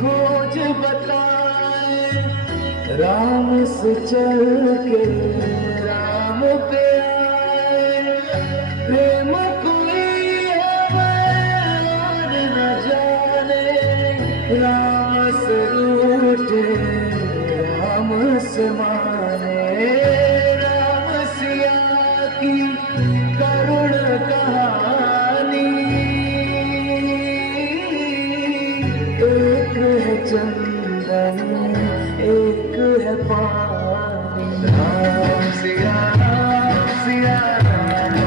खोज बताए, राम से चल के राम पे आए। प्रेम कोई हमें और न जाने, राम से रूठे राम से माने। राम सिया की करुण कहानी, एक है चंदन एक है पानी। राम सिया राम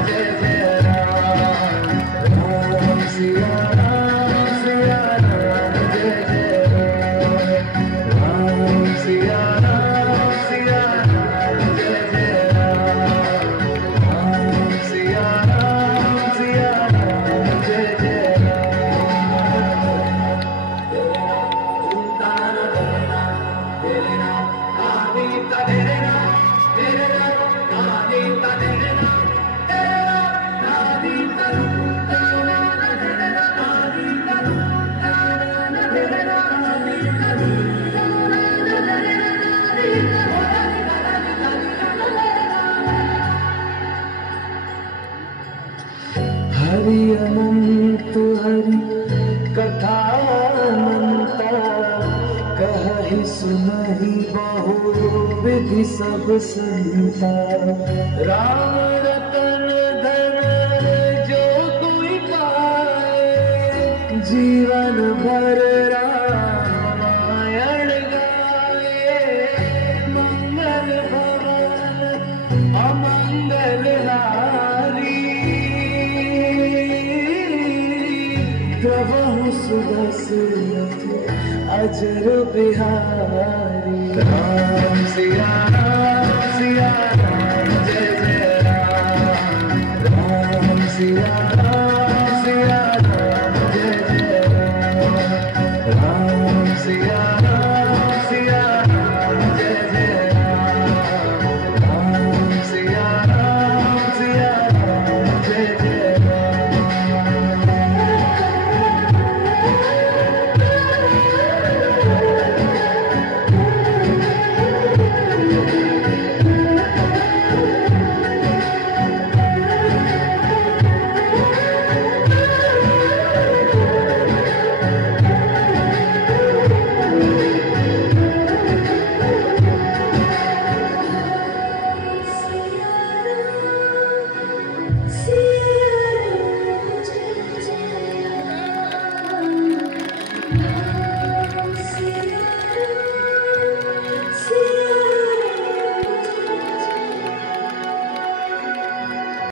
जय जय राम। राम सिया राम जय जय राम। राम सिया राम जय जय राम। राम सिया राम जय जय हरि अनंत हरि कथा अनंता, कहि सुनहि बहु विधि सब संता। राम रतन धन जो कोई पाए, जीवन भर रामायण गाए। मंगल भवन अमंगल हारी, प्रभु सुदशरथ अजर बिहारी। राम सिया राम जय जय राम। राम सिया राम जय जय राम। राम सिया